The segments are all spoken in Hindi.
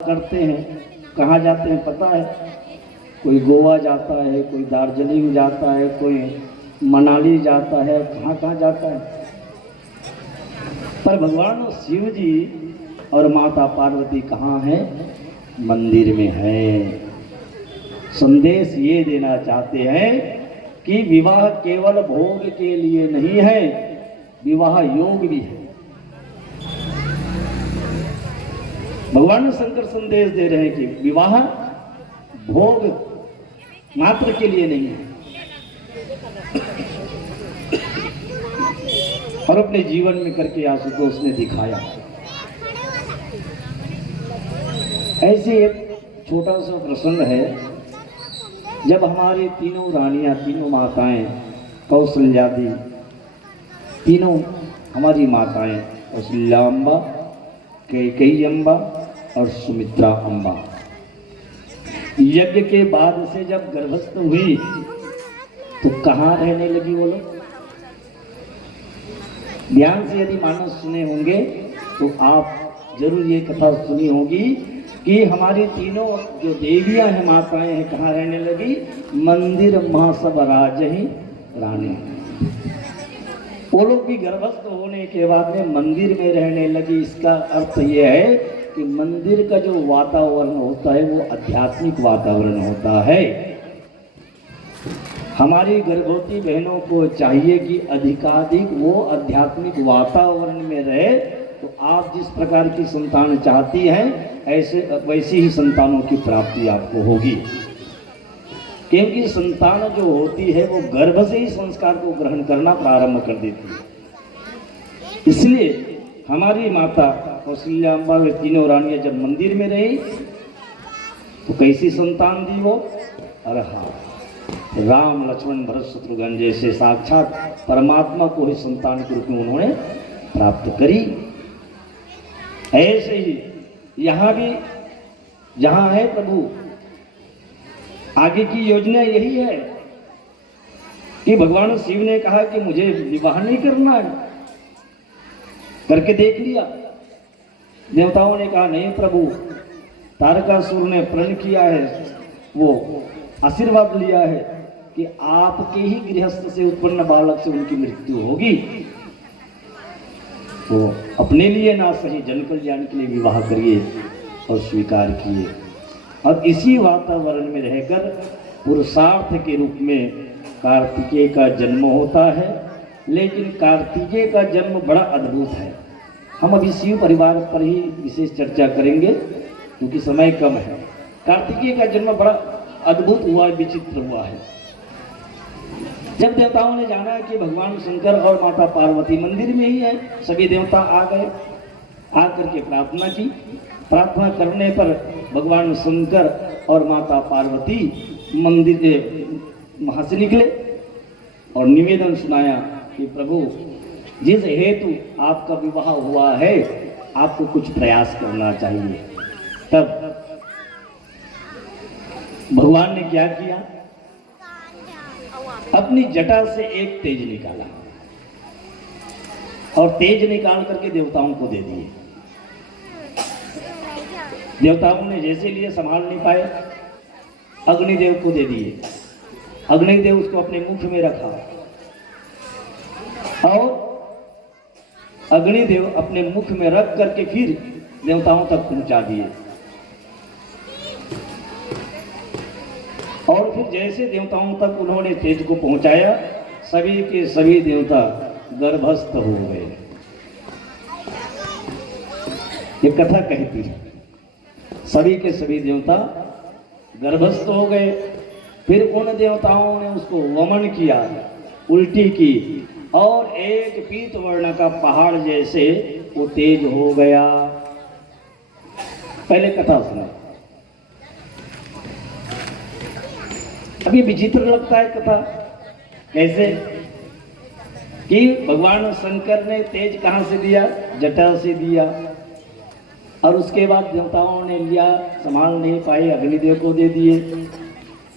करते हैं। कहाँ जाते हैं पता है? कोई गोवा जाता है, कोई दार्जिलिंग जाता है, कोई मनाली जाता है, कहाँ कहाँ जाता है। पर भगवान शिव जी और माता पार्वती कहाँ हैं? मंदिर में हैं। संदेश ये देना चाहते हैं कि विवाह केवल भोग के लिए नहीं है, विवाह योग भी है। भगवान शंकर संदेश दे रहे हैं कि विवाह भोग मात्र के लिए नहीं है, और अपने जीवन में करके आशुतोष ने दिखाया। ऐसे एक छोटा सा प्रसंग है, जब हमारी तीनों रानियां, तीनों माताएं, कौशल्यादि तीनों हमारी माताएं, कौशल्याम्बा, कैकेयी अम्बा और सुमित्रा अम्बा, यज्ञ के बाद से जब गर्भस्थ हुई तो कहाँ रहने लगी वो लोग? ध्यान से यदि मानस सुने होंगे तो आप जरूर ये कथा सुनी होगी कि हमारी तीनों जो देवियां हैं, माताएं हैं, कहाँ रहने लगी? मंदिर महासभ राजहि रानी। वो लोग भी गर्भस्थ होने के बाद में मंदिर में रहने लगी। इसका अर्थ यह है कि मंदिर का जो वातावरण होता है वो आध्यात्मिक वातावरण होता है। हमारी गर्भवती बहनों को चाहिए कि अधिकाधिक वो आध्यात्मिक वातावरण में रहे, तो आप जिस प्रकार की संतान चाहती हैं ऐसे वैसी ही संतानों की प्राप्ति आपको होगी। क्योंकि संतान जो होती है वो गर्भ से ही संस्कार को ग्रहण करना प्रारंभ कर देती है। इसलिए हमारी माता कौशल्याम्बा व तीनों रानियां जब मंदिर में रही तो कैसी संतान दी वो? अरे हाँ, राम लक्ष्मण भरत शत्रुघ्न जैसे साक्षात परमात्मा को ही संतान के रूप में उन्होंने प्राप्त करी। ऐसे ही यहाँ भी जहाँ है प्रभु, आगे की योजना यही है कि भगवान शिव ने कहा कि मुझे विवाह नहीं करना है, करके देख लिया। देवताओं ने कहा नहीं प्रभु, तारकासुर ने प्रण किया है, वो आशीर्वाद लिया है कि आपके ही गृहस्थ से उत्पन्न बालक से उनकी मृत्यु होगी, तो अपने लिए ना सही जन कल्याण के लिए विवाह करिए, और स्वीकार किए। और इसी वातावरण में रहकर पुरुषार्थ के रूप में कार्तिकेय का जन्म होता है। लेकिन कार्तिकेय का जन्म बड़ा अद्भुत है। हम अभी शिव परिवार पर ही विशेष चर्चा करेंगे क्योंकि समय कम है। कार्तिकेय का जन्म बड़ा अद्भुत हुआ, विचित्र हुआ है। जब देवताओं ने जाना कि भगवान शंकर और माता पार्वती मंदिर में ही है, सभी देवता आ गए, आकर के प्रार्थना की। प्रार्थना करने पर भगवान शंकर और माता पार्वती मंदिर वहां से निकले और निवेदन सुनाया कि प्रभु, जिस हेतु आपका विवाह हुआ है आपको कुछ प्रयास करना चाहिए। तब भगवान ने क्या किया? अपनी जटा से एक तेज निकाला और तेज निकाल करके देवताओं को दे दिए। देवताओं ने जैसे लिए संभाल नहीं पाए, अग्निदेव को दे दिए। अग्निदेव उसको अपने मुख में रखा और अग्निदेव अपने मुख में रख करके फिर देवताओं तक पहुंचा दिए। और फिर जैसे देवताओं तक उन्होंने तेज को पहुंचाया, सभी के सभी देवता गर्भस्थ हो गए। ये कथा कहती है, सभी के सभी देवता गर्भस्थ हो गए। फिर उन देवताओं ने उसको वमन किया, उल्टी की, और एक पीत वर्ण का पहाड़ जैसे वो तेज हो गया। पहले कथा सुना। अभी विचित्र लगता है कथा, कैसे कि भगवान शंकर ने तेज कहां से दिया? जटा से दिया। और उसके बाद देवताओं ने लिया, संभाल नहीं पाए, अग्निदेव को दे दिए।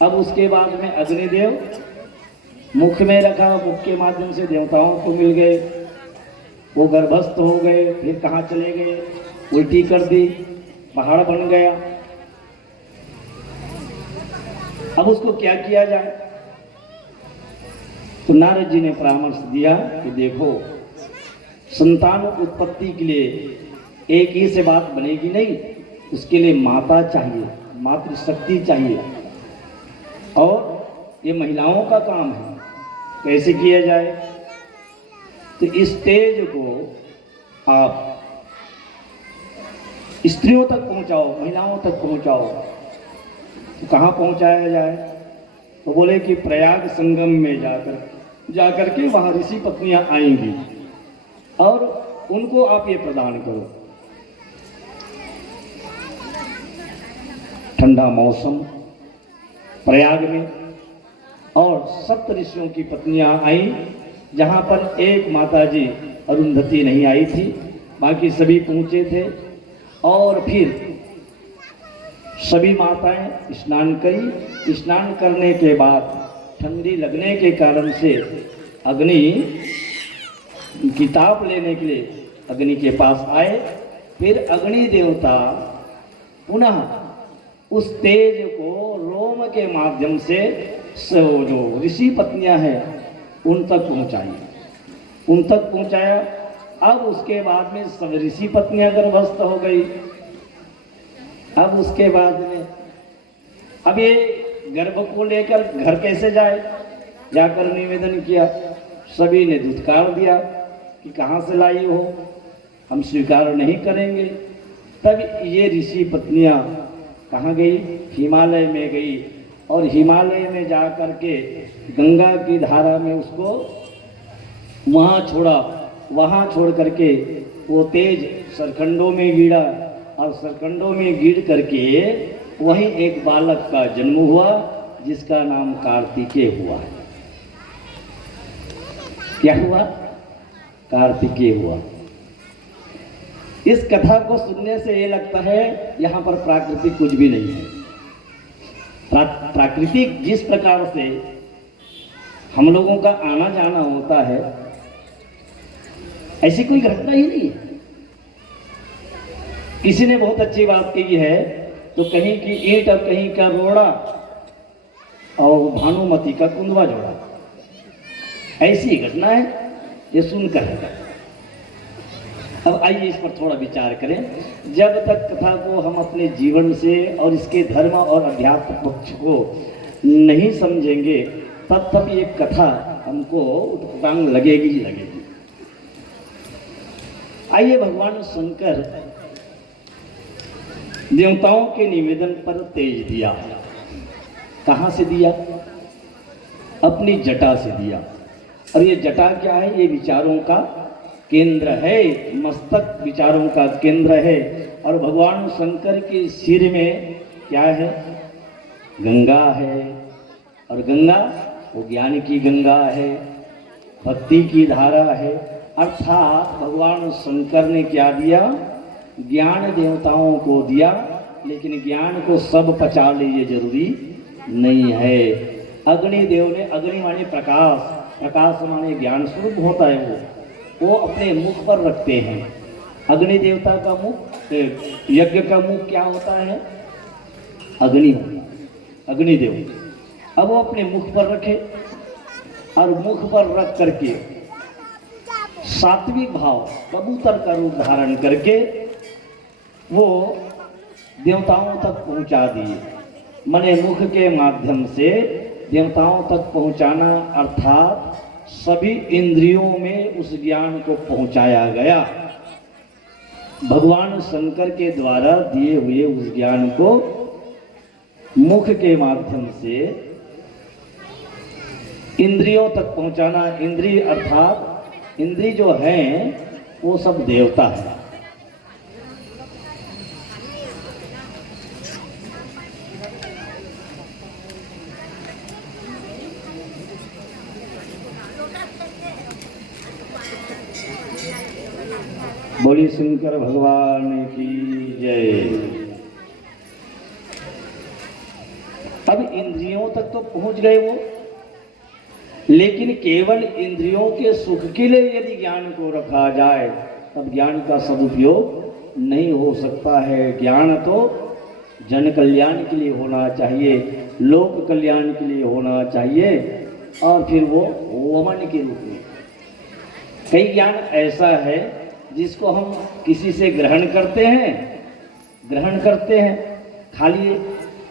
अब उसके बाद में अग्निदेव मुख में रखा, मुख के माध्यम से देवताओं को मिल गए, वो गर्भस्थ हो गए। फिर कहाँ चले गए? उल्टी कर दी, पहाड़ बन गया। अब उसको क्या किया जाए? तो नारद जी ने परामर्श दिया कि देखो, संतान उत्पत्ति के लिए एक ही से बात बनेगी नहीं, उसके लिए माता चाहिए, मातृशक्ति चाहिए, और ये महिलाओं का काम है। कैसे किया जाए? तो इस तेज को आप स्त्रियों तक पहुंचाओ, महिलाओं तक पहुंचाओ। तो कहाँ पहुंचाया जाए? तो बोले कि प्रयाग संगम में जाकर के वहाँ ऋषि पत्नियां आएंगी और उनको आप ये प्रदान करो। ठंडा मौसम प्रयाग में, और सप्त ऋषियों की पत्नियां आई, जहाँ पर एक माता जी अरुंधति नहीं आई थी, बाकी सभी पहुँचे थे। और फिर सभी माताएं स्नान करी। स्नान करने के बाद ठंडी लगने के कारण से अग्नि की ताप लेने के लिए अग्नि के पास आए। फिर अग्नि देवता पुनः उस तेज को रोम के माध्यम से जो ऋषि पत्नियां हैं उन तक पहुंचाया। अब उसके बाद में सब ऋषि पत्नियां गर्भस्थ हो गई। अब उसके बाद में अब ये गर्भ को लेकर घर कैसे जाए? जाकर निवेदन किया। सभी ने धुतकार दिया कि कहाँ से लाई हो, हम स्वीकार नहीं करेंगे। तब ये ऋषि पत्नियां कहाँ गई? हिमालय में गई, और हिमालय में जा कर के गंगा की धारा में उसको वहाँ छोड़ा। वहाँ छोड़ करके वो तेज सरखंडों में गिरा, और सरखंडों में गिर करके वहीं एक बालक का जन्म हुआ, जिसका नाम कार्तिकेय हुआ। क्या हुआ? कार्तिकेय हुआ। इस कथा को सुनने से ये लगता है यहाँ पर प्राकृतिक कुछ भी नहीं है। प्राकृतिक जिस प्रकार से हम लोगों का आना जाना होता है, ऐसी कोई घटना ही नहीं है। किसी ने बहुत अच्छी बात कही है, तो कहीं की ईंट और कहीं का रोड़ा और भानुमति का कुंदवा जोड़ा, ऐसी घटना है ये सुनकर है। अब आइए इस पर थोड़ा विचार करें। जब तक कथा को हम अपने जीवन से और इसके धर्म और अध्यात्म पक्ष को नहीं समझेंगे, तब तक ये कथा हमको उत्पन्न लगेगी ही लगेगी। आइए, भगवान शंकर देवताओं के निवेदन पर तेज दिया। कहाँ से दिया? अपनी जटा से दिया। और ये जटा क्या है? ये विचारों का केंद्र है, मस्तक विचारों का केंद्र है। और भगवान शंकर के सिर में क्या है? गंगा है। और गंगा वो ज्ञान की गंगा है, भक्ति की धारा है। अर्थात भगवान शंकर ने क्या दिया? ज्ञान देवताओं को दिया, लेकिन ज्ञान को सब पचा ले ये जरूरी नहीं है। अग्नि देव ने, अग्नि माने प्रकाश, प्रकाश माने ज्ञान स्वरूप होता है, वो अपने मुख पर रखते हैं। अग्नि देवता का मुख, यज्ञ का मुख क्या होता है? अग्नि, अग्निदेव। अब वो अपने मुख पर रखे, और मुख पर रख करके सात्विक भाव, कबूतर का रूप धारण करके वो देवताओं तक पहुंचा दिए। मने मुख के माध्यम से देवताओं तक पहुंचाना, अर्थात सभी इंद्रियों में उस ज्ञान को पहुंचाया गया। भगवान शंकर के द्वारा दिए हुए उस ज्ञान को मुख के माध्यम से इंद्रियों तक पहुंचाना। इंद्रिय अर्थात इंद्रिय जो हैं वो सब देवता है। बोली शंकर भगवान की जय। अब इंद्रियों तक तो पहुंच गए वो, लेकिन केवल इंद्रियों के सुख के लिए यदि ज्ञान को रखा जाए, तब ज्ञान का सदुपयोग नहीं हो सकता है। ज्ञान तो जन कल्याण के लिए होना चाहिए, लोक कल्याण के लिए होना चाहिए, और फिर वो वमन के रूप में। कई ज्ञान ऐसा है जिसको हम किसी से ग्रहण करते हैं खाली,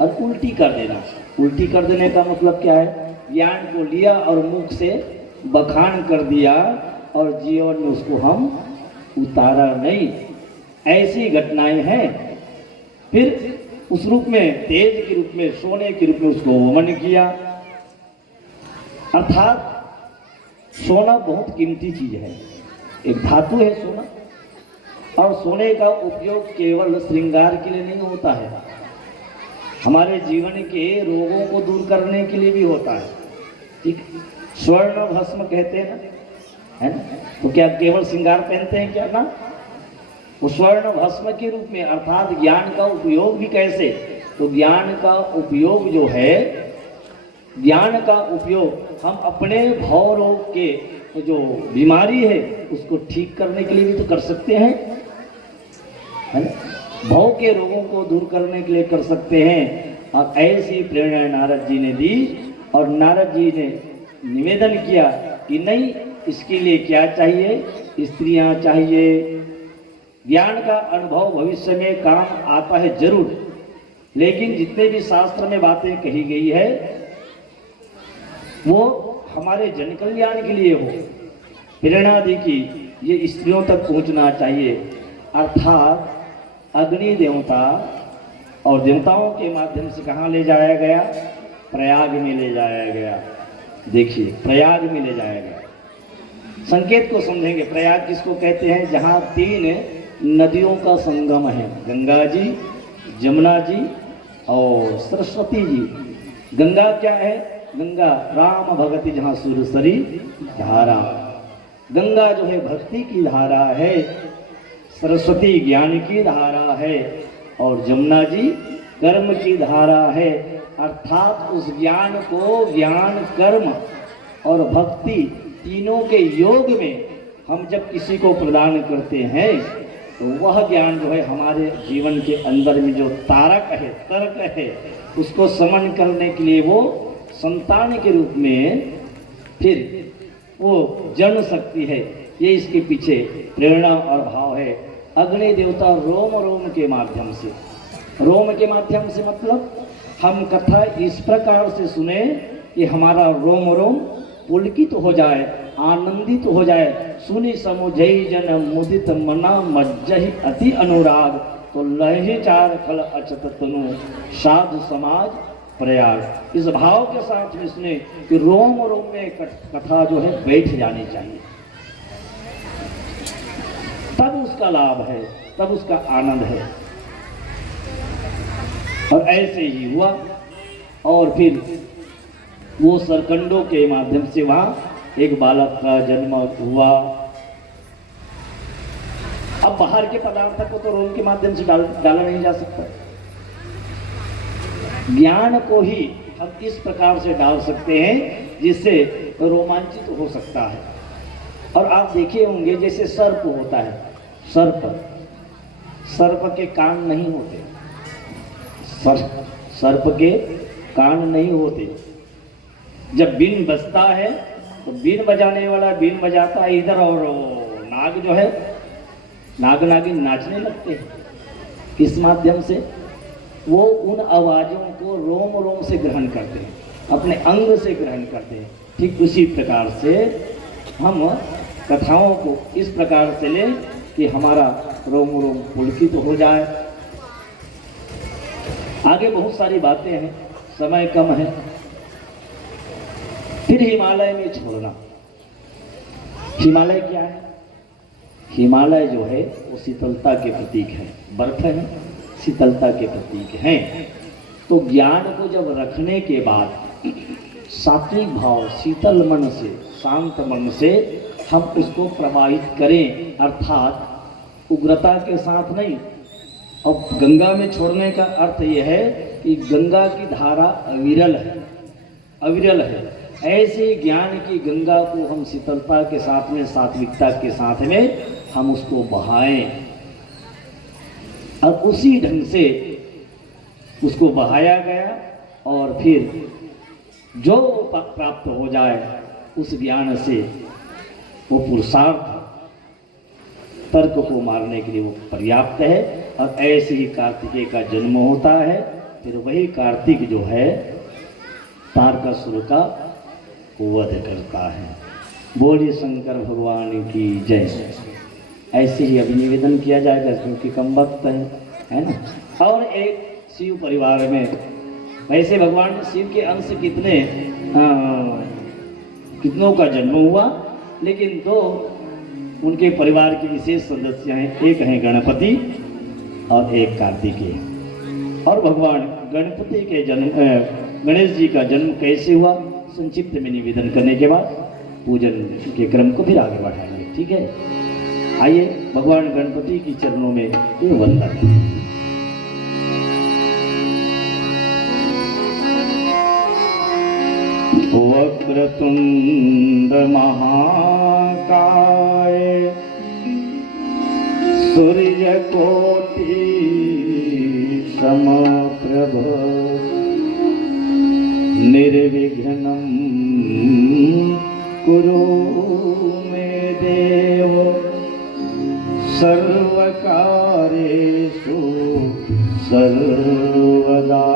और उल्टी कर देना। उल्टी कर देने का मतलब क्या है? ज्ञान को लिया और मुख से बखान कर दिया और जीवन में उसको हम उतारा नहीं। ऐसी घटनाएं हैं। फिर उस रूप में, तेज के रूप में, सोने के रूप में उसको वमन किया। अर्थात सोना बहुत कीमती चीज है, एक धातु है सोना, और सोने का उपयोग केवल श्रृंगार के लिए नहीं होता है, हमारे जीवन के रोगों को दूर करने के लिए भी होता है। ठीक, स्वर्ण भस्म कहते हैं ना, है ना? तो क्या केवल श्रृंगार पहनते हैं क्या? ना, वो स्वर्ण भस्म के रूप में। अर्थात ज्ञान का उपयोग भी कैसे? तो ज्ञान का उपयोग जो है, ज्ञान का उपयोग हम अपने भव रोग के जो बीमारी है उसको ठीक करने के लिए भी तो कर सकते हैं, है ना? भव के रोगों को दूर करने के लिए कर सकते हैं। और ऐसी प्रेरणा नारद जी ने दी, और नारद जी ने निवेदन किया कि नहीं, इसके लिए क्या चाहिए? स्त्रियां चाहिए। ज्ञान का अनुभव भविष्य में काम आता है जरूर, लेकिन जितने भी शास्त्र में बातें कही गई है वो हमारे जन कल्याण के लिए हो। प्रेरणा दी कि ये स्त्रियों तक पहुंचना चाहिए। अर्थात अग्नि देवता और देवताओं के माध्यम से कहाँ ले जाया गया? प्रयाग में ले जाया गया। देखिए, प्रयाग में ले जाया गया। संकेत को समझेंगे। प्रयाग किसको कहते हैं? जहाँ 3 नदियों का संगम है, गंगा जी, जमुना जी और सरस्वती जी। गंगा क्या है? गंगा राम भगति जहाँ सुरसरी धारा। गंगा जो है भक्ति की धारा है, सरस्वती ज्ञान की धारा है, और जमुना जी कर्म की धारा है। अर्थात उस ज्ञान को, ज्ञान, कर्म और भक्ति तीनों के योग में हम जब किसी को प्रदान करते हैं तो वह ज्ञान जो है हमारे जीवन के अंदर में जो तारक है, तर्क है, उसको समन करने के लिए वो संतान के रूप में फिर वो जन सकती है। ये इसके पीछे प्रेरणा और भाव है। अग्नि देवता रोम रोम के माध्यम से, रोम के माध्यम से मतलब हम कथा इस प्रकार से सुने कि हमारा रोम रोम पुलकित हो जाए, आनंदित हो जाए। सुनी समुझई जन मुदित मना मज्जहि अति अनुराग, तो लहे चार खल अचत तनु साधु समाज प्रयाग। इस भाव के साथ में सुने कि रोम रोम में कथा जो है बैठ जानी चाहिए, तब उसका लाभ है, तब उसका आनंद है। और ऐसे ही हुआ। और फिर वो सरकंडों के माध्यम से वहां एक बालक का जन्म हुआ। अब बाहर के पदार्थ को तो रोम के माध्यम से डाला नहीं जा सकता, ज्ञान को ही हम इस प्रकार से डाल सकते हैं जिससे रोमांचित हो सकता है। और आप देखे होंगे जैसे सर्प होता है, सर्प के कान नहीं होते, सर्प के कान नहीं होते। जब बीन बजता है तो बीन बजाने वाला बीन बजाता है इधर, और नाग जो है, नाग नागिन नाचने लगते हैं। किस माध्यम से? वो उन आवाजों को रोम रोम से ग्रहण करते हैं, अपने अंग से ग्रहण करते हैं। ठीक उसी प्रकार से हम कथाओं को इस प्रकार से लें कि हमारा रोम रोम पुलकित हो जाए। आगे बहुत सारी बातें हैं, समय कम है। फिर हिमालय में छोड़ना। हिमालय क्या है? हिमालय जो है वो शीतलता के प्रतीक है, बर्फ है, शीतलता के प्रतीक हैं। तो ज्ञान को जब रखने के बाद सात्विक भाव, शीतल मन से, शांत मन से हम उसको प्रवाहित करें, अर्थात उग्रता के साथ नहीं। और गंगा में छोड़ने का अर्थ यह है कि गंगा की धारा अविरल है, अविरल है। ऐसे ज्ञान की गंगा को हम शीतलता के साथ में, सात्विकता के साथ में हम उसको बहाएं। और उसी ढंग से उसको बहाया गया और फिर जो प्राप्त हो जाए उस ज्ञान से वो पुरुषार्थ तर्क को मारने के लिए वो पर्याप्त है। और ऐसे ही कार्तिकेय का जन्म होता है। फिर वही कार्तिक जो है तारकासुर का वध करता है। बोलिए शंकर भगवान की जय। ऐसे ही अभी निवेदन किया जाएगा क्योंकि कम वक्त है ना। और एक शिव परिवार में वैसे भगवान शिव के अंश कितनों का जन्म हुआ, लेकिन दो उनके परिवार के विशेष सदस्य हैं। एक हैं गणपति और एक कार्तिकेय। और भगवान गणपति के जन्म गणेश जी का जन्म कैसे हुआ संक्षिप्त में निवेदन करने के बाद पूजन के क्रम को फिर आगे बढ़ाएंगे। ठीक है, आइए भगवान गणपति की चरणों में ये वंदन। वक्रतुंड महाकाय सूर्यकोटि समप्रभ निर्विघ्नं कुरु मे देव सर्वकार्येषु सर्वदा।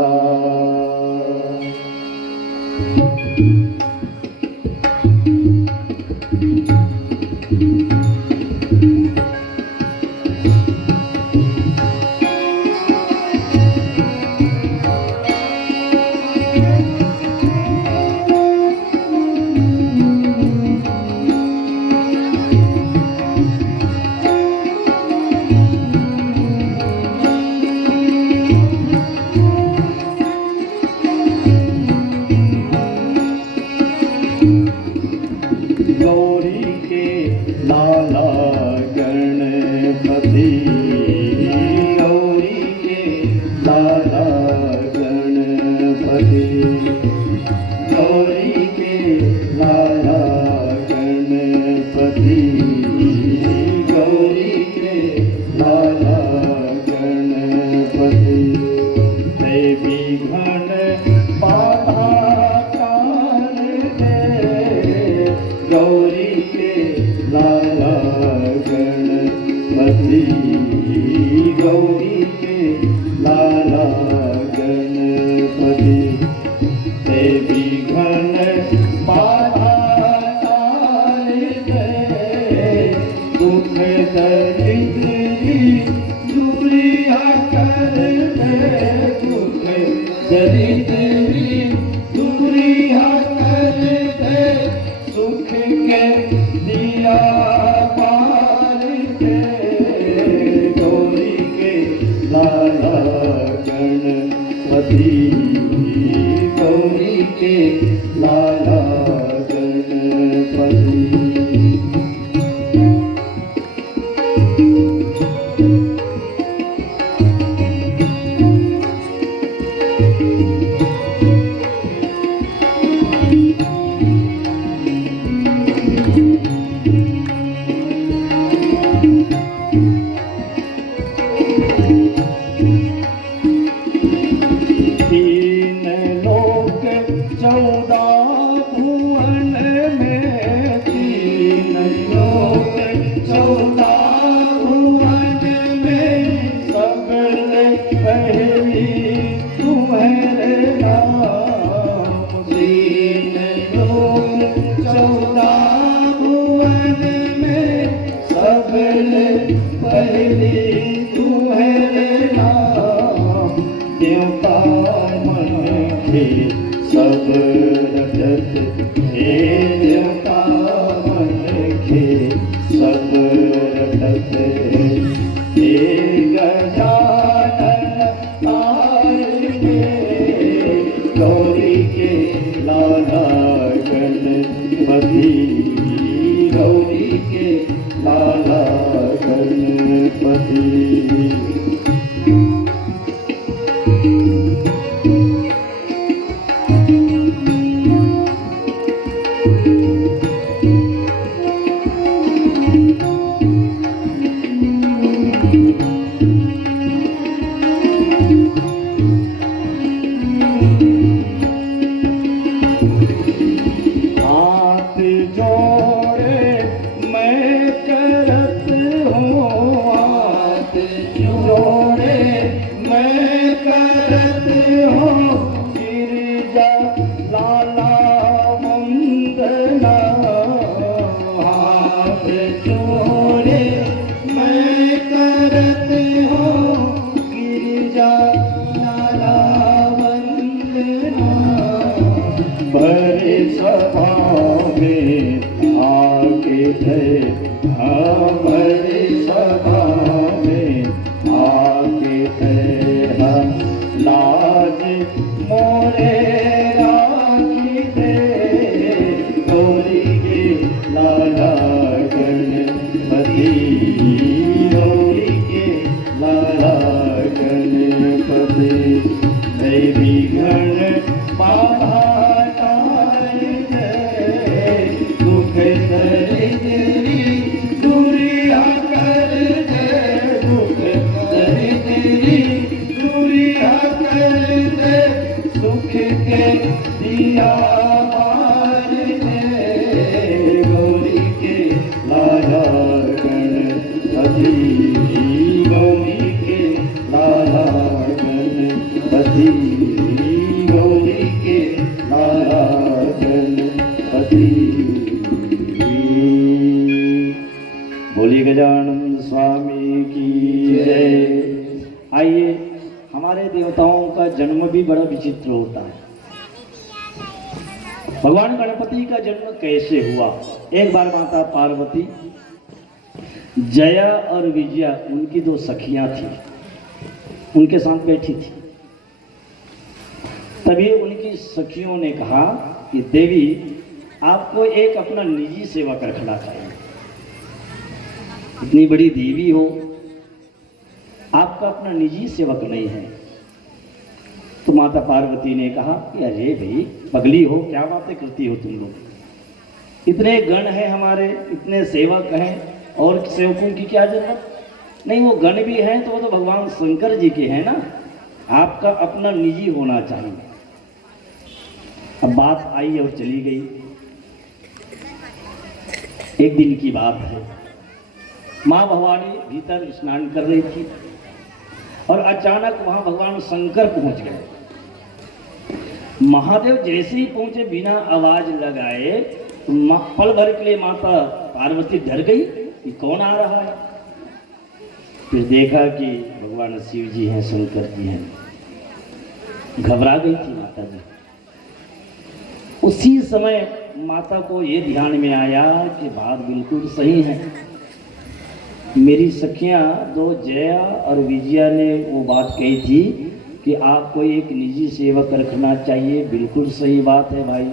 करत हो गिरजा लाला वंदना हाथ जोड़े मैं करत हो गिरजा लाला वंदना भरे सभा में आके थे हमारे सभा में आके थे हम लाज मोरे राखी दे गौरी के लाला गणपति गौरी के लाला गणपति देवी गण बाधा दुख दरिद्री दूरिया कर दे दुख दरिद्री दूरिया कर दे सुख के दिया मार दे गौरी के लाला गणपति गौरी के लाला गणपति गौरी के लाला गणपति बोलिए गजानन स्वामी की जय। आइए, हमारे देवताओं का जन्म भी बड़ा विचित्र होता है। भगवान गणपति का जन्म कैसे हुआ? एक बार माता पार्वती, जया और विजया उनकी दो सखियां थी, उनके साथ बैठी थी। तभी उनकी सखियों ने कहा कि देवी, आपको एक अपना निजी सेवक रखना चाहिए। इतनी बड़ी देवी हो, आपका अपना निजी सेवक नहीं है। तो माता पार्वती ने कहा कि अरे भाई पगली हो, क्या बातें करती हो तुम लोग? इतने गण हैं हमारे, इतने सेवक हैं, और सेवकों की क्या जरूरत? नहीं, वो गण भी हैं तो वो तो भगवान शंकर जी के हैं ना, आपका अपना निजी होना चाहिए। अब बात आई और चली गई। एक दिन की बात है, माँ भवानी भीतर स्नान कर रही थी और अचानक वहां भगवान शंकर पहुंच गए। महादेव जैसे ही पहुंचे, बिना आवाज लगाए तो पल भर के लिए माता पार्वती डर गई कि कौन आ रहा है। फिर देखा कि भगवान शिव जी हैं, शंकर जी हैं। घबरा गई थी माता जी। उसी समय माता को ये ध्यान में आया कि बात बिल्कुल सही है। मेरी सखियां दो, जया और विजया ने वो बात कही थी कि आपको एक निजी सेवक रखना चाहिए। बिल्कुल सही बात है भाई,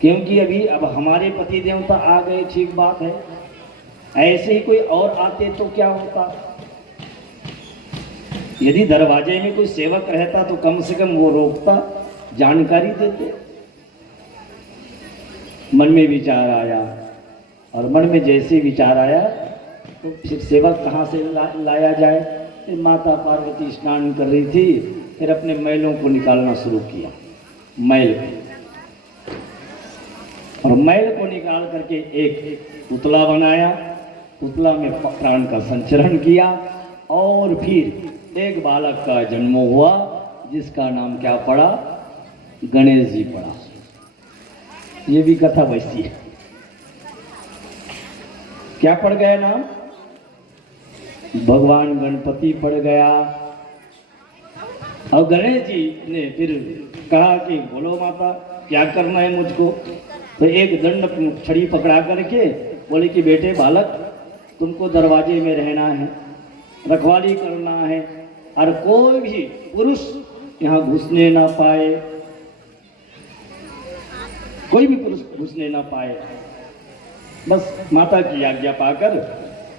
क्योंकि अभी अब हमारे पति देवता आ गए, ठीक बात है। ऐसे ही कोई और आते तो क्या होता? यदि दरवाजे में कोई सेवक रहता तो कम से कम वो रोकता, जानकारी देते। मन में विचार आया, और मन में जैसे विचार आया तो फिर सेवक कहाँ से लाया जाए? फिर माता पार्वती स्नान कर रही थी, फिर अपने मैलों को निकालना शुरू किया, मैल को। और मैल को निकाल करके एक पुतला बनाया, पुतला में प्राण का संचरण किया, और फिर एक बालक का जन्म हुआ, जिसका नाम क्या पड़ा? गणेश जी पड़ा। ये भी कथा वैसी है। क्या पड़ गया नाम? भगवान गणपति पड़ गया। और गणेश जी ने फिर कहा कि बोलो माता, क्या करना है मुझको? तो एक दंड छड़ी पकड़ा करके बोले कि बेटे बालक, तुमको दरवाजे में रहना है, रखवाली करना है, और कोई भी पुरुष यहाँ घुसने ना पाए, कोई भी पुरुष घुसने ना पाए। बस माता की आज्ञा पाकर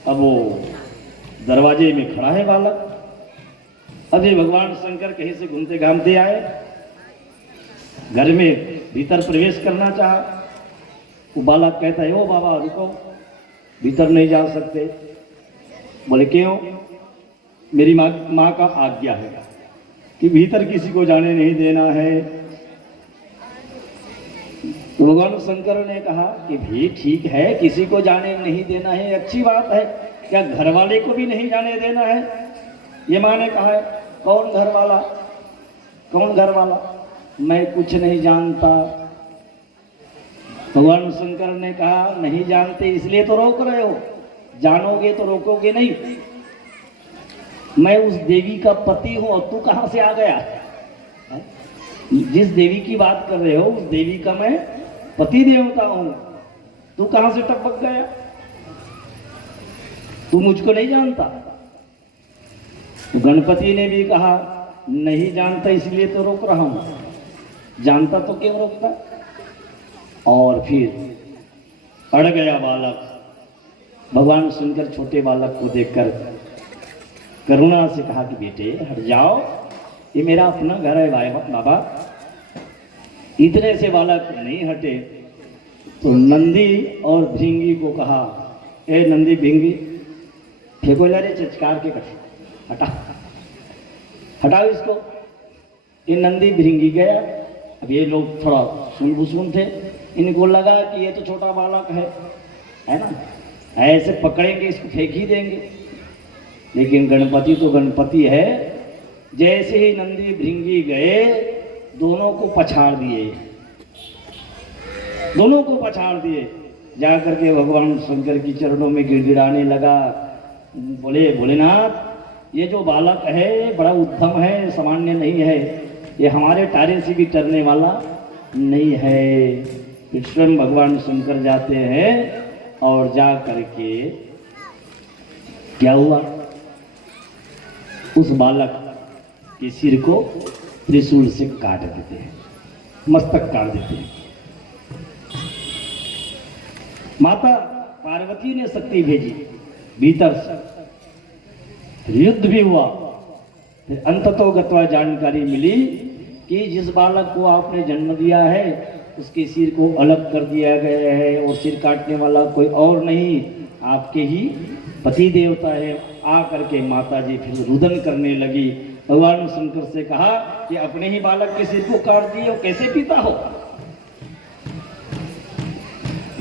अब वो दरवाजे में खड़ा है बालक। अभी भगवान शंकर कहीं से घूमते घामते आए, घर में भीतर प्रवेश करना चाहा। वो बालक कहता है, ओ बाबा रुको, भीतर नहीं जा सकते। बोले क्यों? मेरी माँ का आज्ञा है कि भीतर किसी को जाने नहीं देना है। तो भगवान शंकर ने कहा कि भी ठीक है, किसी को जाने नहीं देना है, अच्छी बात है। क्या घर वाले को भी नहीं जाने देना है? ये माँ ने कहा है। कौन घर वाला? कौन घर वाला? मैं कुछ नहीं जानता। भगवान शंकर ने कहा नहीं जानते इसलिए तो रोक रहे हो, जानोगे तो रोकोगे नहीं। मैं उस देवी का पति हूं और तू कहां से आ गया? जिस देवी की बात कर रहे हो उस देवी का मैं पति देवता हूं, तू कहां से टपक गया? तू मुझको नहीं जानता? तो गणपति ने भी कहा नहीं जानता इसलिए तो रोक रहा हूं, जानता तो क्यों रोकता? और फिर अड़ गया बालक। भगवान शंकर छोटे बालक को देखकर करुणा से कहा कि बेटे हट जाओ, ये मेरा अपना घर है भाई बाबा। इतने से बालक नहीं हटे तो नंदी और भृंगी को कहा, ए नंदी भृंगी फेंको रे चचकार के कटे, हटा हटाओ इसको। ये नंदी भृंगी गया। अब ये लोग थोड़ा सुन थे, इनको लगा कि ये तो छोटा बालक है ना, ऐसे पकड़ेंगे इसको फेंक ही देंगे। लेकिन गणपति तो गणपति है, जैसे ही नंदी भृंगी गए दोनों को पछाड़ दिए, दोनों को पछाड़ दिए। जाकर के भगवान शंकर की चरणों में गिड़गिड़ाने लगा, बोले भोलेनाथ ये जो बालक है बड़ा उत्तम है, सामान्य नहीं है, ये हमारे तारे से भी डरने वाला नहीं है। फिर स्वयं भगवान शंकर जाते हैं और जा करके क्या हुआ, उस बालक के सिर को त्रिशूल से काट देते हैं, मस्तक काट देते हैं। माता पार्वती ने शक्ति भेजी भीतर से, युद्ध भी हुआ। फिर अंततोगत्वा जानकारी मिली कि जिस बालक को आपने जन्म दिया है उसके सिर को अलग कर दिया गया है और सिर काटने वाला कोई और नहीं, आपके ही पति देवता है। आ करके माता जी फिर रुदन करने लगी। भगवान शंकर से कहा कि अपने ही बालक के सिर को काट दिए हो, कैसे पिता हो?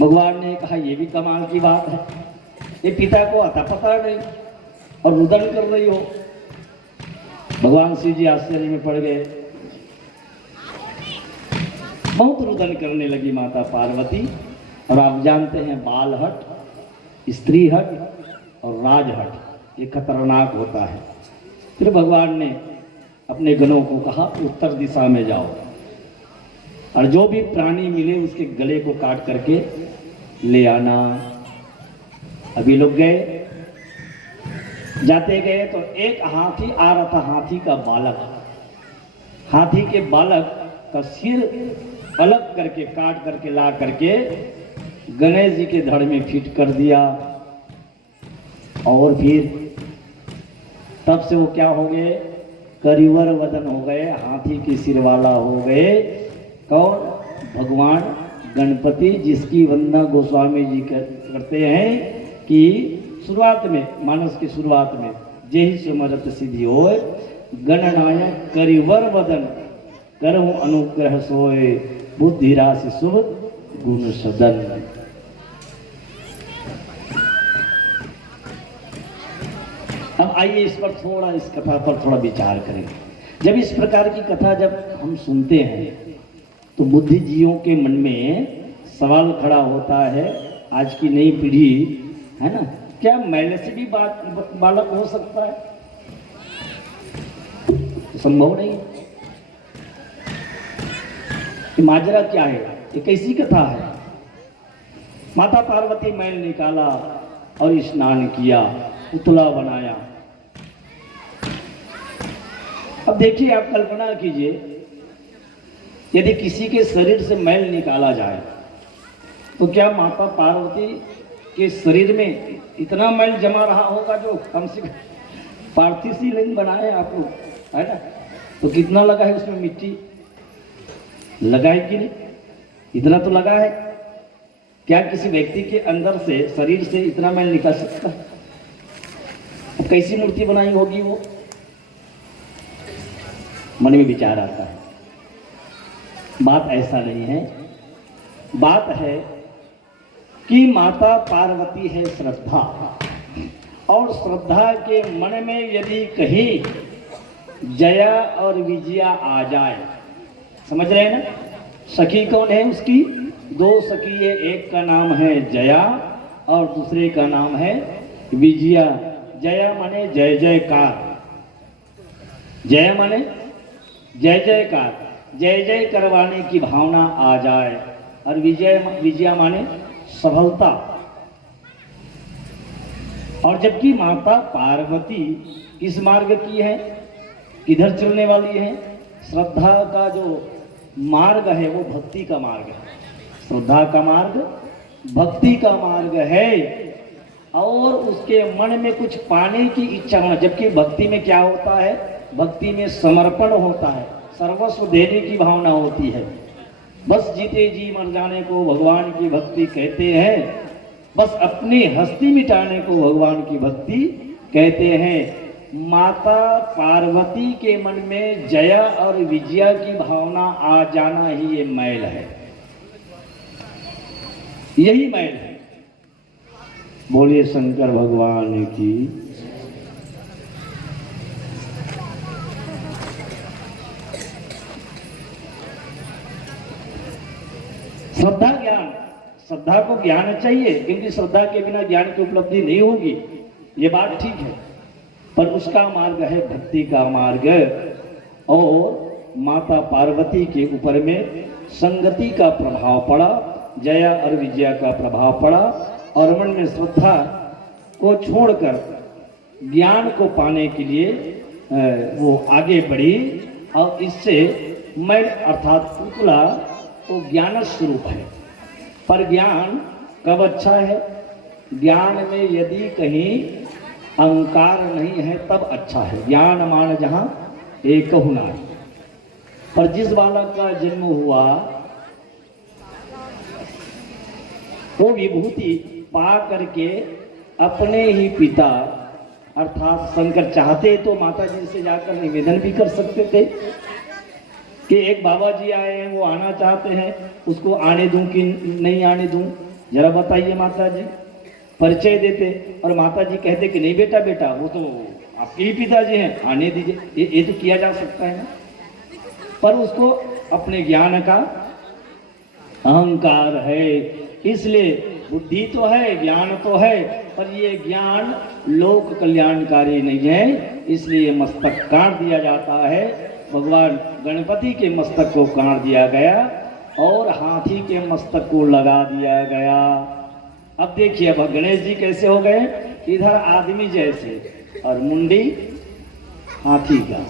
भगवान ने कहा ये भी कमाल की बात है, ये पिता को अता पता नहीं और रुदन कर रही हो। भगवान शिव जी आश्चर्य में पड़ गए, बहुत रुदन करने लगी माता पार्वती। और आप जानते हैं बालहट, स्त्री हट और राजहट ये खतरनाक होता है। फिर भगवान ने अपने गणों को कहा उत्तर दिशा में जाओ और जो भी प्राणी मिले उसके गले को काट करके ले आना। अभी लोग गए, जाते गए तो एक हाथी आ रहा था, हाथी का बालक, हाथी के बालक का सिर अलग करके काट करके ला करके गणेश जी के धड़ में फिट कर दिया। और फिर तब से वो क्या हो गए, करिवर वदन हो गए, हाथी के सिर वाला हो गए। कौन? भगवान गणपति, जिसकी वंदना गोस्वामी जी करते हैं कि शुरुआत में, मानस की शुरुआत में, जेहि सुमरत सिद्धि होय, गणनायक करिवर वदन, करहु अनुग्रह सोय, बुद्धि राशि शुभ गुण सदन। अब आइए इस पर थोड़ा, इस कथा पर थोड़ा विचार करें। जब इस प्रकार की कथा जब हम सुनते हैं तो बुद्धिजीवियों के मन में सवाल खड़ा होता है, आज की नई पीढ़ी है ना, क्या मैल से भी बालक हो सकता है? संभव नहीं। ये माजरा क्या है, ये कैसी कथा है? माता पार्वती मैल निकाला और स्नान किया, पुतला बनाया। अब देखिए, आप कल्पना कीजिए, यदि किसी के शरीर से मैल निकाला जाए तो क्या माता पार्वती के शरीर में इतना मैल जमा रहा होगा जो कम से कम पार्थिव शिवलिंग बनाए आप लोग, है ना? तो कितना लगा है उसमें मिट्टी, लगा है कि नहीं? इतना तो लगा है। क्या किसी व्यक्ति के अंदर से, शरीर से इतना मैल निकाल सकता है? अब कैसी मूर्ति बनाई होगी वो? मन में विचार आता है। बात ऐसा नहीं है, बात है कि माता पार्वती है श्रद्धा, और श्रद्धा के मन में यदि कहीं जया और विजया आ जाए। समझ रहे हैं ना? सखी कौन है उसकी? दो सखी है, एक का नाम है जया और दूसरे का नाम है विजया। जया माने जय जयकार, जय माने जय जयकार, जय जय करवाने की भावना आ जाए। और विजया माने सफलता। और जबकि माता पार्वती किस मार्ग की है, किधर चलने वाली है? श्रद्धा का जो मार्ग है वो भक्ति का मार्ग है। श्रद्धा का मार्ग भक्ति का मार्ग है। और उसके मन में कुछ पाने की इच्छा होना। जबकि भक्ति में क्या होता है? भक्ति में समर्पण होता है, सर्वस्व देने की भावना होती है। बस जीते जी मर जाने को भगवान की भक्ति कहते हैं। बस अपनी हस्ती मिटाने को भगवान की भक्ति कहते हैं। माता पार्वती के मन में जया और विजया की भावना आ जाना ही ये मैल है, यही मैल है। बोलिए शंकर भगवान की। श्रद्धा ज्ञान, श्रद्धा को ज्ञान चाहिए, क्योंकि श्रद्धा के बिना ज्ञान की उपलब्धि नहीं होगी, ये बात ठीक है। पर उसका मार्ग है भक्ति का मार्ग। और माता पार्वती के ऊपर में संगति का प्रभाव पड़ा, जया और विजया का प्रभाव पड़ा। और मन में श्रद्धा को छोड़कर ज्ञान को पाने के लिए वो आगे बढ़ी। और इससे मैं अर्थात पुतला तो ज्ञान स्वरूप है। पर ज्ञान कब अच्छा है? ज्ञान में यदि कहीं अहंकार नहीं है तब अच्छा है। ज्ञान मान जहां एक हुना। पर जिस बालक का जन्म हुआ वो विभूति पा करके अपने ही पिता अर्थात शंकर चाहते तो माता जी से जाकर निवेदन भी कर सकते थे कि एक बाबा जी आए हैं, वो आना चाहते हैं, उसको आने दूं कि नहीं आने दूं, जरा बताइए माता जी। परिचय देते और माता जी कहते कि नहीं बेटा बेटा वो तो आपके ही पिताजी हैं, आने दीजिए। ये तो किया जा सकता है ना। पर उसको अपने ज्ञान का अहंकार है, इसलिए बुद्धि तो है, ज्ञान तो है, पर ये ज्ञान लोक कल्याणकारी नहीं है, इसलिए मस्तक काट दिया जाता है। भगवान गणपति के मस्तक को काट दिया गया और हाथी के मस्तक को लगा दिया गया। अब देखिए अब गणेश जी कैसे हो गए? इधर आदमी जैसे और मुंडी हाथी का,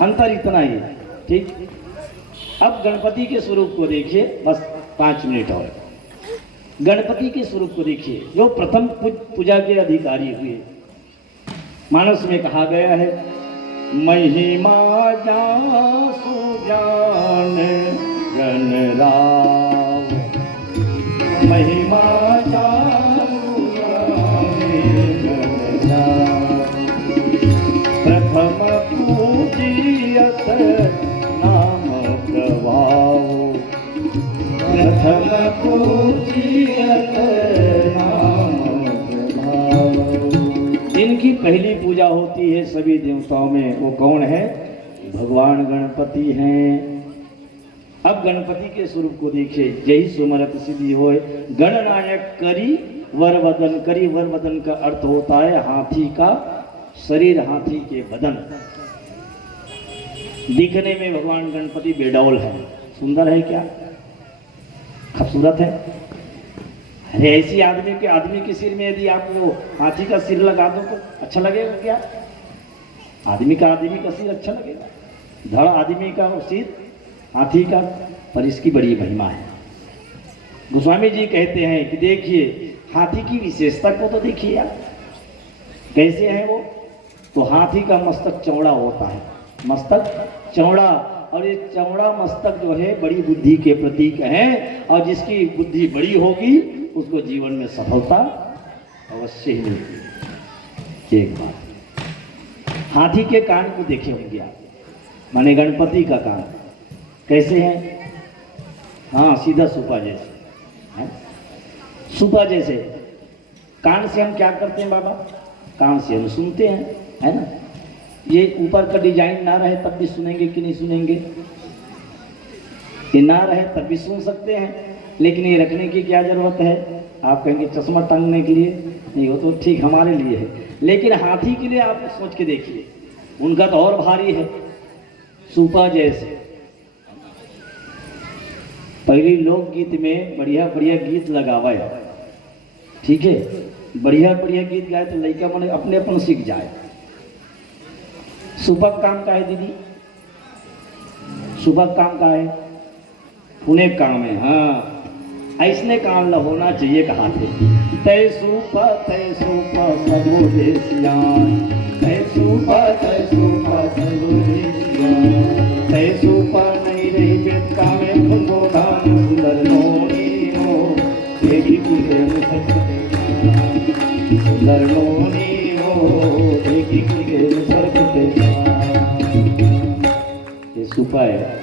अंतर इतना ही, ठीक। अब गणपति के स्वरूप को देखिए, बस 5 मिनट और। गणपति के स्वरूप को देखिए, जो प्रथम पूजा के अधिकारी हुए। मानस में कहा गया है, महिमा जासु जान गणराज, महिमा जासु जान गणराज, प्रथम पूजियत नाम प्रभाव, प्रथम पूजियत नाम प्रभाव। इनकी पहली पूजा होती है सभी देवताओं में, वो कौन है? भगवान गणपति हैं। अब गणपति के स्वरूप को देखिए, जय सुमरत सिद्धि होए, गणनायक करी वरवदन। करी वरवदन का अर्थ होता है हाथी का शरीर, हाथी के बदन। दिखने में भगवान गणपति बेडौल है, सुंदर है क्या? खूबसूरत है। अरे ऐसी आदमी के सिर में यदि आप वो हाथी का सिर लगा दो तो अच्छा लगेगा क्या? आदमी का सिर अच्छा लगेगा? धड़ आदमी का सिर हाथी का, पर इसकी बड़ी महिमा है। गोस्वामी जी कहते हैं कि देखिए हाथी की विशेषता को तो देखिए आप, कैसे है वो? तो हाथी का मस्तक चौड़ा होता है, मस्तक चौड़ा, और ये चौड़ा मस्तक जो है बड़ी बुद्धि के प्रतीक है। और जिसकी बुद्धि बड़ी होगी उसको जीवन में सफलता अवश्य ही मिलेगी। एक बात, हाथी के कान को देखे होंगे आप, माने गणपति का कान कैसे है? हाँ, सीधा सुपा जैसे है, सुपा जैसे। कान से हम क्या करते हैं बाबा? कान से हम सुनते हैं, है ना? ये ऊपर का डिजाइन ना रहे तब भी सुनेंगे कि नहीं सुनेंगे? ये ना रहे तब भी सुन सकते हैं, लेकिन ये रखने की क्या जरूरत है? आप कहेंगे चश्मा टांगने के लिए, नहीं, वो तो ठीक हमारे लिए है, लेकिन हाथी के लिए आप सोच के देखिए, उनका तो और भारी है, सूपा जैसे। पहले लोकगीत में बढ़िया बढ़िया गीत लगावा है, ठीक है, बढ़िया बढ़िया गीत गाए तो लड़का मन अपने अपन सीख जाए। सुबह काम का है दीदी, सुबह काम का है, पुणे काम है, हाँ ऐसने काम ल होना चाहिए कहा थे। तय सूपा सबो देसियान, तय सूपा सबो देसियान, तय सूपा नहीं रही बेट कामे फुंगो धाम सुंदर नोनी हो, देवी कुले मुसरकते सुंदर नोनी हो, देवी कुले मुसरकते। ये सूपा है।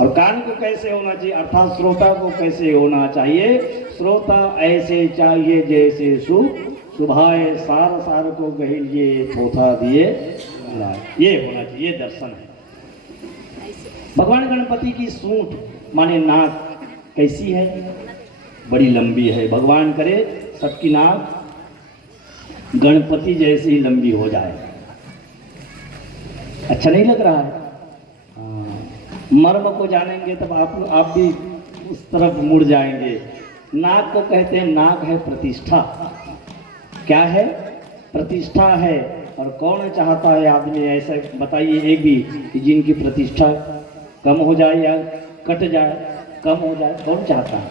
और कान को कैसे होना चाहिए, अर्थात श्रोता को कैसे होना चाहिए? श्रोता ऐसे चाहिए जैसे सुभाए सार सार को गहिलिए पोथा दिए, ये होना चाहिए, ये दर्शन है। भगवान गणपति की सूंठ माने नाक कैसी है? बड़ी लंबी है। भगवान करे सबकी नाक गणपति जैसी ही लंबी हो जाए। अच्छा नहीं लग रहा है? मर्म को जानेंगे तब आप भी उस तरफ मुड़ जाएंगे। नाक को कहते हैं, नाक है प्रतिष्ठा। क्या है? प्रतिष्ठा है। और कौन चाहता है आदमी ऐसा, बताइए एक भी, कि जिनकी प्रतिष्ठा कम हो जाए या कट जाए, कम हो जाए? कौन चाहता है?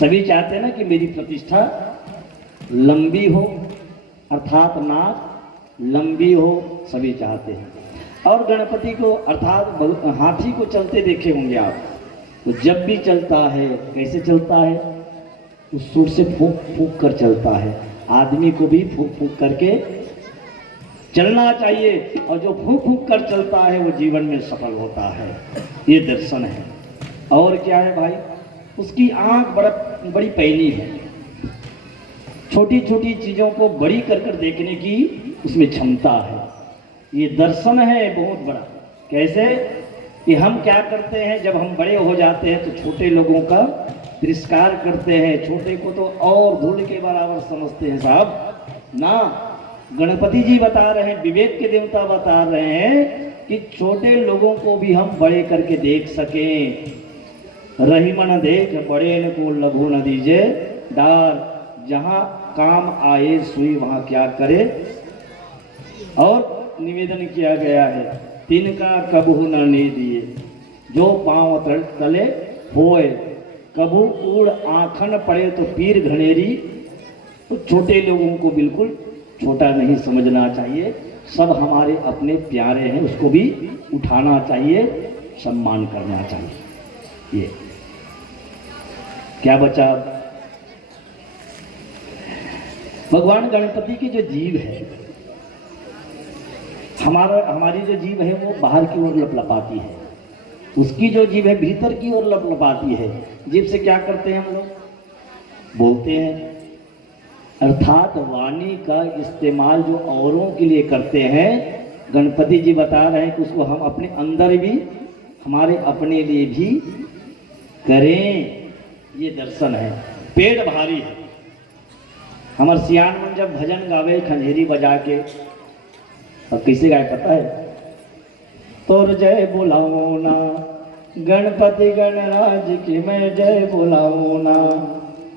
सभी चाहते हैं ना कि मेरी प्रतिष्ठा लंबी हो, अर्थात नाक लंबी हो, सभी चाहते हैं। और गणपति को अर्थात हाथी को चलते देखे होंगे आप, तो जब भी चलता है कैसे चलता है? उस सूर से फूंक फूंक कर चलता है। आदमी को भी फूंक फूंक करके चलना चाहिए, और जो फूंक फूंक कर चलता है वो जीवन में सफल होता है। ये दर्शन है। और क्या है भाई? उसकी आंख बड़ी पैनी है, छोटी छोटी चीजों को बड़ी कर कर देखने की उसमें क्षमता है। ये दर्शन है बहुत बड़ा। कैसे कि हम क्या करते हैं, जब हम बड़े हो जाते हैं तो छोटे लोगों का तिरस्कार करते हैं, छोटे को तो और धूल के बराबर समझते हैं। साहब ना, गणपति जी बता रहे हैं, विवेक के देवता बता रहे हैं कि छोटे लोगों को भी हम बड़े करके देख सकें। रही मन देख बड़े न को लघु न दीजे डार, जहाँ काम आए सुई वहाँ क्या करे। और निवेदन किया गया है, तिनका कबू न नी दिए, जो पांव तले होए, कबू उड़ आंखन पड़े तो पीर घनेरी। तो छोटे लोगों को बिल्कुल छोटा नहीं समझना चाहिए, सब हमारे अपने प्यारे हैं, उसको भी उठाना चाहिए, सम्मान करना चाहिए। ये क्या बचा? भगवान गणपति की जो जीव है, हमारी जो जीव है वो बाहर की ओर लपलपाती है, उसकी जो जीव है भीतर की ओर लपलपाती है। जीव से क्या करते हैं हम लोग? बोलते हैं। अर्थात वाणी का इस्तेमाल जो औरों के लिए करते हैं, गणपति जी बता रहे हैं कि उसको हम अपने अंदर भी, हमारे अपने लिए भी करें। ये दर्शन है। पेट भारी है। हमारे सियान मन जब भजन गावे खंजेरी बजा के, अब कैसे गाय पता है? तोर जय बोलाओ ना गणपति गणराज की, मैं जय बोलाओ ना,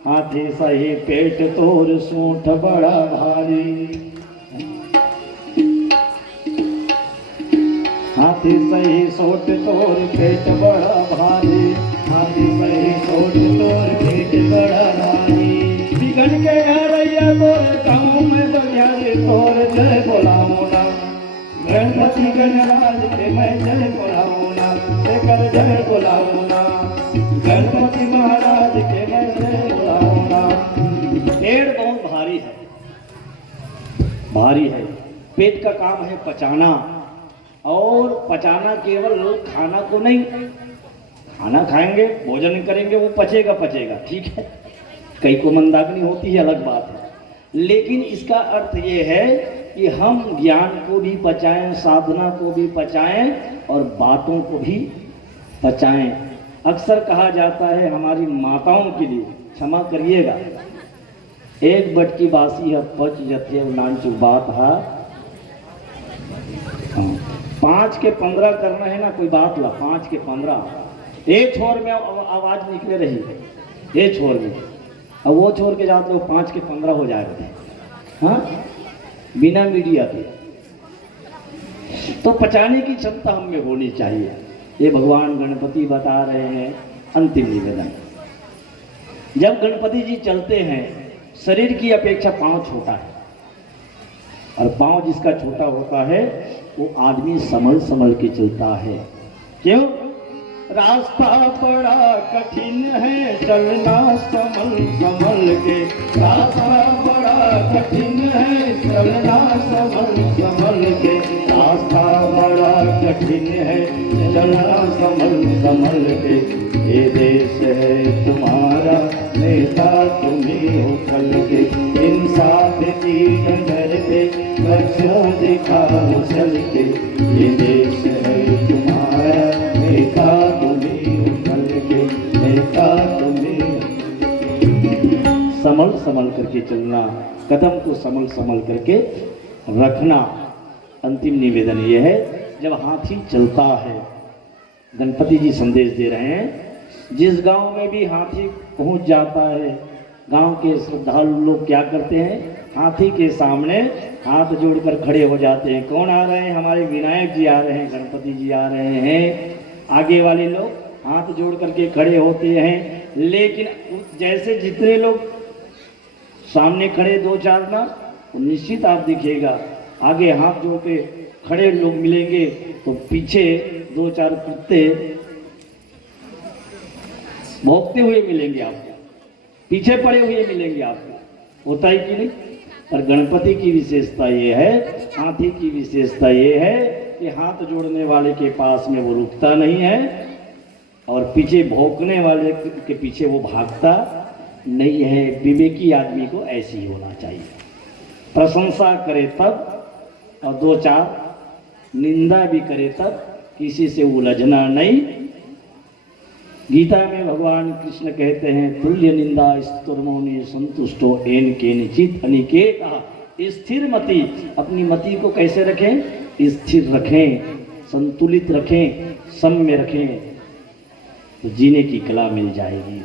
हाथी सही पेट तोर सूंठ बड़ा भारी, हाथी सही सोट तोर पेट बड़ा भारी, हाथी सही सोट तोर पेट बड़ा भारी, बिगन के हरैया तोर गाँव में बलिहारी, तोर जय बोलाओ ना गणपति गणराज के, मैं जय बोलाओ ना, कर जय बोलाओ ना गणपति महाराज के, मैं जय बोलाओ ना। पेट बहुत भारी है, भारी है। पेट का काम है पचाना, और पचाना केवल खाना को नहीं, खाना खाएंगे भोजन करेंगे वो पचेगा पचेगा, ठीक है, कई को मंदाग्नि होती है अलग बात है, लेकिन इसका अर्थ ये है कि हम ज्ञान को भी पचाएं, साधना को भी पचाएं और बातों को भी पचाएं। अक्सर कहा जाता है हमारी माताओं के लिए, क्षमा करिएगा, एक बटकी बासी है पच जथे नानचु बात है। 5 के 15 करना है ना, कोई बात ला 5 के 15 एक छोर में आवाज निकले रही, ये छोर में, अब वो छोर के जाते लोग 5 के 15 हो जाएगा। हाँ, बिना मीडिया के। तो पचाने की क्षमता हम में होनी चाहिए। ये भगवान गणपति बता रहे हैं। अंतिम निवेदन, जब गणपति जी चलते हैं शरीर की अपेक्षा पांव छोटा है, और पांव जिसका छोटा होता है वो आदमी संभल संभल के चलता है। क्यों? रास्ता बड़ा कठिन है, चलना संभल संभल के। रास्ता बड़ा कठिन है, चलना संभल संभल के। रास्ता बड़ा कठिन है, चलना संभल संभल के। ये देश है तुम्हारा, नेता तुम्हें हो कल के। इंसाफ की डगर पे बच्चों दिखाओ चल के। ये देश है तुम्हारा, नेता तुम्हें हो कल के। नेता तुम्हें संभल संभल करके चलना, कदम को संभल संभल करके रखना। अंतिम निवेदन ये है, जब हाथी चलता है, गणपति जी संदेश दे रहे हैं, जिस गांव में भी हाथी पहुंच जाता है, गांव के श्रद्धालु लोग क्या करते हैं, हाथी के सामने हाथ जोड़कर खड़े हो जाते हैं। कौन आ रहे हैं? हमारे विनायक जी आ रहे हैं, गणपति जी आ रहे हैं। आगे वाले लोग हाथ जोड़ करके खड़े होते हैं, लेकिन जैसे जितने लोग सामने खड़े 2-4 ना, निश्चित आप दिखेगा आगे हाथ जोड़ के खड़े लोग मिलेंगे तो पीछे 2-4 कुत्ते भौंकते हुए मिलेंगे आपको, पीछे पड़े हुए मिलेंगे आपको। होता है कि नहीं? पर गणपति की विशेषता ये है, हाथी की विशेषता ये है कि हाथ जोड़ने वाले के पास में वो रुकता नहीं है, और पीछे भौंकने वाले के पीछे वो भागता नहीं है। विवेकी आदमी को ऐसी ही होना चाहिए। प्रशंसा करे तब, और 2-4 निंदा भी करे तब, किसी से उलझना नहीं। गीता में भगवान कृष्ण कहते हैं, तुल्य निंदा स्तुर्मोनि संतुष्टो एन के निचित अनिकेत। स्थिर मति, अपनी मति को कैसे रखें? स्थिर रखें, संतुलित रखें, सम्य रखें, तो जीने की कला मिल जाएगी।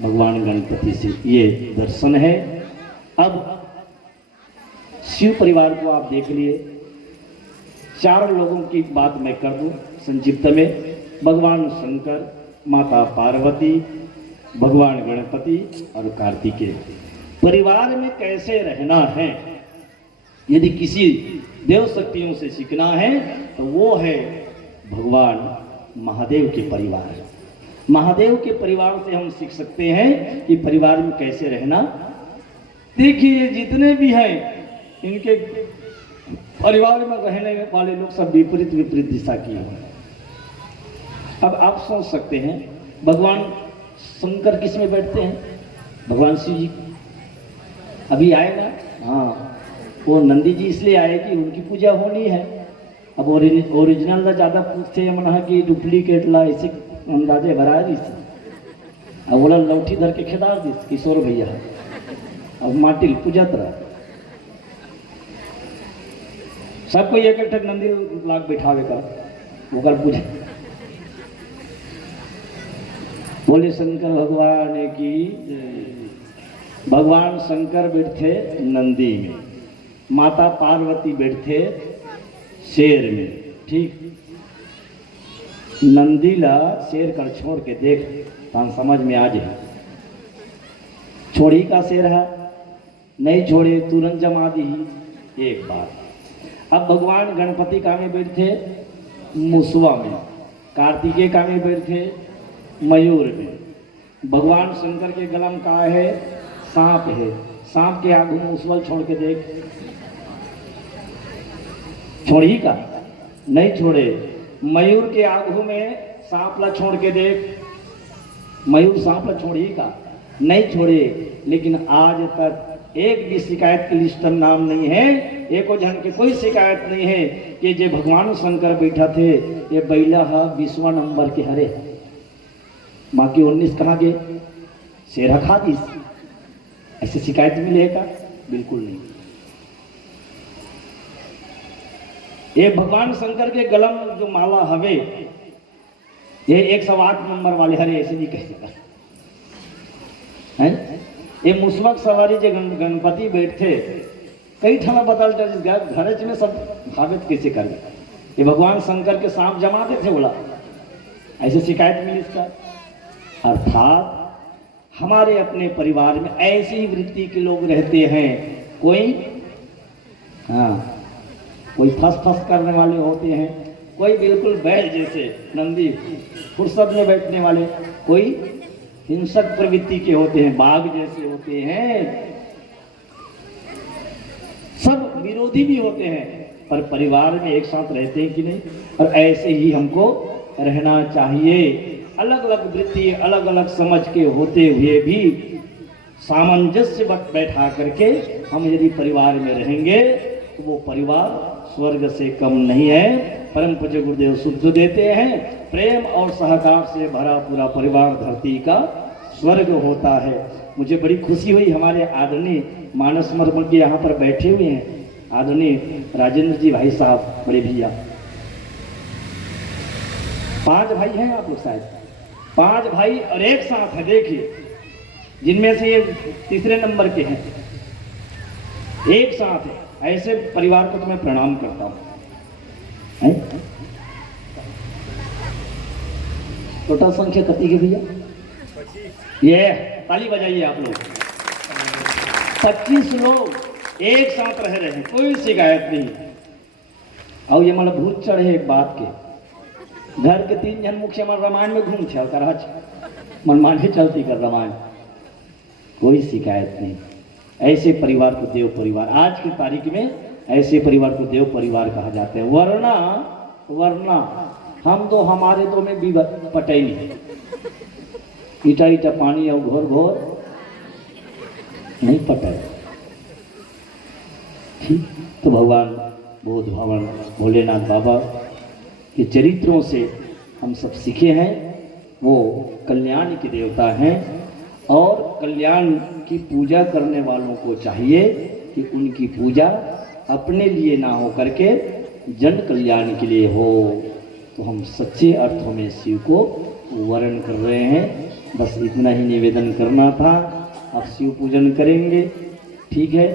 भगवान गणपति से ये दर्शन है। अब शिव परिवार को आप देख लिए, 4 लोगों की बात मैं कर दूं संक्षिप्त में। भगवान शंकर, माता पार्वती, भगवान गणपति और कार्तिकेय। परिवार में कैसे रहना है, यदि किसी देव शक्तियों से सीखना है तो वो है भगवान महादेव के परिवार। महादेव के परिवार से हम सीख सकते हैं कि परिवार में कैसे रहना। देखिए जितने भी हैं इनके परिवार में रहने वाले लोग सब विपरीत विपरीत दिशा की हैं। अब आप सोच सकते हैं, भगवान शंकर किस में बैठते हैं? भगवान शिव जी अभी आए ना, हाँ, वो नंदी जी इसलिए आए कि उनकी पूजा होनी है। अब ओरिजिनल ज़्यादा पूछते हैं मना कि डुप्लीकेट ला, ऐसे अंदाजे भरा दी। अब बोला लौठी धर के खेदार दी किशोर भैया, अब माटिल पूजत रहा। सबको एक एक नंदी लाख बैठावे का ओकर पूजा। बोले शंकर भगवान की। भगवान शंकर बैठे नंदी में, माता पार्वती बैठे शेर में। ठीक, नंदीला शेर कर छोड़ के देख, तान समझ में आ जाए। छोड़ी का शेर है, नहीं छोड़े तुरंत जमा दी। एक बात। अब भगवान गणपति का में बैठे मुसवा में, कार्तिकेय का में बैठे मयूर में। भगवान शंकर के गला में का है? सांप है। सांप के आगू में मुसवल छोड़ के देख, छोड़ी का नहीं छोड़े। मयूर के आगू में सांप ला छोड़ के देख, मयूर सांप ला छोड़ी का नहीं छोड़े। लेकिन आज तक एक भी शिकायत की लिस्ट नाम नहीं है, एको जन की कोई शिकायत नहीं है कि जे भगवान शंकर बैठा थे ये बैला हा 20वां नंबर के हरे, बाकी 19 कहाँ गए, शेरा खा दी। ऐसी शिकायत मिलेगा? बिल्कुल नहीं। ये भगवान शंकर के गलम जो माला हवे ये 108 नंबर वाले हरे ऐसे नहीं कह सकता है। ये मुस्मक सवारी जो गणपति बैठे कई ठाना बदल घर में सब भावित कैसे कर गए, ये भगवान शंकर के सांप जमाते थे बोला, ऐसे शिकायत मिली इसका। अर्थात हमारे अपने परिवार में ऐसी ही वृत्ति के लोग रहते हैं, कोई फस फस करने वाले होते हैं, कोई बिल्कुल बैल जैसे नंदी फुर्सत में बैठने वाले, कोई हिंसक प्रवृत्ति के होते हैं, बाघ जैसे होते हैं, सब विरोधी भी होते हैं, पर परिवार में एक साथ रहते हैं कि नहीं। और ऐसे ही हमको रहना चाहिए। अलग अलग वृत्ति अलग अलग समझ के होते हुए भी सामंजस्य बैठा करके हम यदि परिवार में रहेंगे तो वो परिवार स्वर्ग से कम नहीं है। परम पूज्य गुरुदेव शुद्ध देते हैं, प्रेम और सहकार से भरा पूरा परिवार धरती का स्वर्ग होता है। मुझे बड़ी खुशी हुई, हमारे आदरणीय मानस मर्मल के यहाँ पर बैठे हुए हैं आदरणीय राजेंद्र जी भाई साहब, बड़े भैया। 5 भाई हैं आप लोग, शायद 5 भाई और एक साथ है, देखिए, जिनमें से ये तीसरे नंबर के हैं, एक साथ है। ऐसे परिवार को तो मैं प्रणाम करता हूं। टोटल संख्या कितनी की भैया? ये ताली बजाइए आप लोग। 25 लोग एक साथ रह रहे हैं, कोई शिकायत नहीं। और ये मतलब भूत चढ़े एक बात के, घर के 3 जन मुखिया मन रामायण में घूमते और कराच मनमानी चलती कर रामायण, कोई शिकायत नहीं। ऐसे परिवार को देव परिवार, आज की तारीख में ऐसे परिवार को देव परिवार कहा जाता है। वरना हम तो हमारे तो में भी पटे नहीं, ईटा ईटा पानी और घोर घोर नहीं पटे। ठीक, तो भगवान बोध भवन भोलेनाथ बाबा के चरित्रों से हम सब सीखे हैं। वो कल्याण के देवता हैं और कल्याण की पूजा करने वालों को चाहिए कि उनकी पूजा अपने लिए ना हो करके जन कल्याण के लिए हो। तो हम सच्चे अर्थों में शिव को वर्ण कर रहे हैं। बस इतना ही निवेदन करना था। आप शिव पूजन करेंगे, ठीक है,